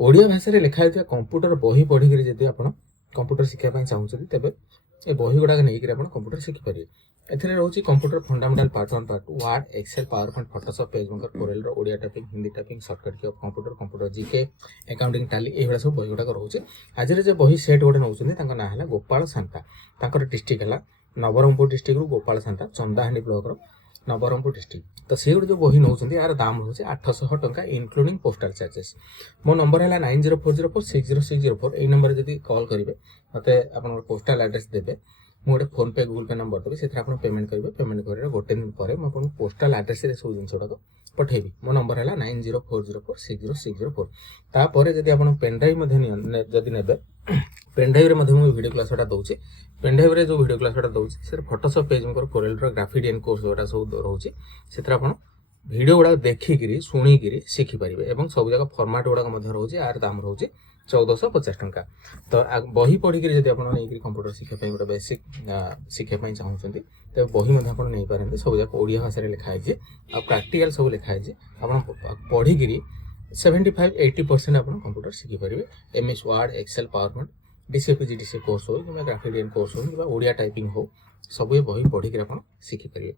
ओडिया भाषा रे लिखा होइଥିବା कंप्यूटर बही पढ़ी करी जदि आपण कंप्यूटर शिक्षा पई चाहउछथि तबे ए बही गुडा नै कि आपण कंप्यूटर शिखि परिबे। एथिरे रहउछि computer fundamental part 1 part 2 Word Excel PowerPoint Photoshop PageMaker Corel रो Odia typing Hindi typing shortcut key of computer computer GK accounting Tally एही सब बही गुडा रहउछि। आज रे जे बही सेट गोटे नउछथि तांका ना हला गोपाल सांता तांकर डिस्ट्रिक्ट हला नबरंगपुर डिस्ट्रिक्ट रू गोपाल सांता चंदाहांडी ब्लॉक रो नबरंगपुर डिस्ट्रिक्ट। तो से जो बही नौ यार दाम रोचे 800 टंका इनक्लूडिंग पोस्टाल चार्जेस। मो नंबर है 9040460604 ये नंबर जब कॉल करेंगे मत आप पोस्टाल एड्रेस देवे मुझे फोन पे गूगल पे नंबर देवी से पेमेंट करेंगे। पेमेंट कर गोटे दिन पर मुझे पोस्टाल एड्रेस सब जिन गुड़ाक पठेबी। मो नंबर है 9040460604। तापर जब आप पेनड्राइव जदि ने पेनड्राइव मुझे वीडियो क्लास दूसरे पेनड्राइव जो वीडियो क्लास दूसरे से Photoshop PageMaker Corel graphic design course गुड़ा सब रोचे से वीडियो गुड़ा देखिकी शुणिकी शिखिपारे और सब जगह फॉर्मेट गुड़ाक रोचे यार दाम रोचे 1450 टंका। तो बही पढ़ी जब आप कंप्यूटर शिखापी गोटे बेसिक शिखापी चाहते तो बही नहीं पारे सब जगह ओडिया भाषा लिखाई आ प्रैक्टिकल सब लिखाई आप पढ़ी 75-80% आप कंप्यूटर शिखिपारे। MS Word Excel PowerPoint DCP GDC course हो कि ग्राफिक डिजाइन कोर्स हो कि ओडिया टाइपिंग हो सब बही पढ़ी आप शिखिपारे।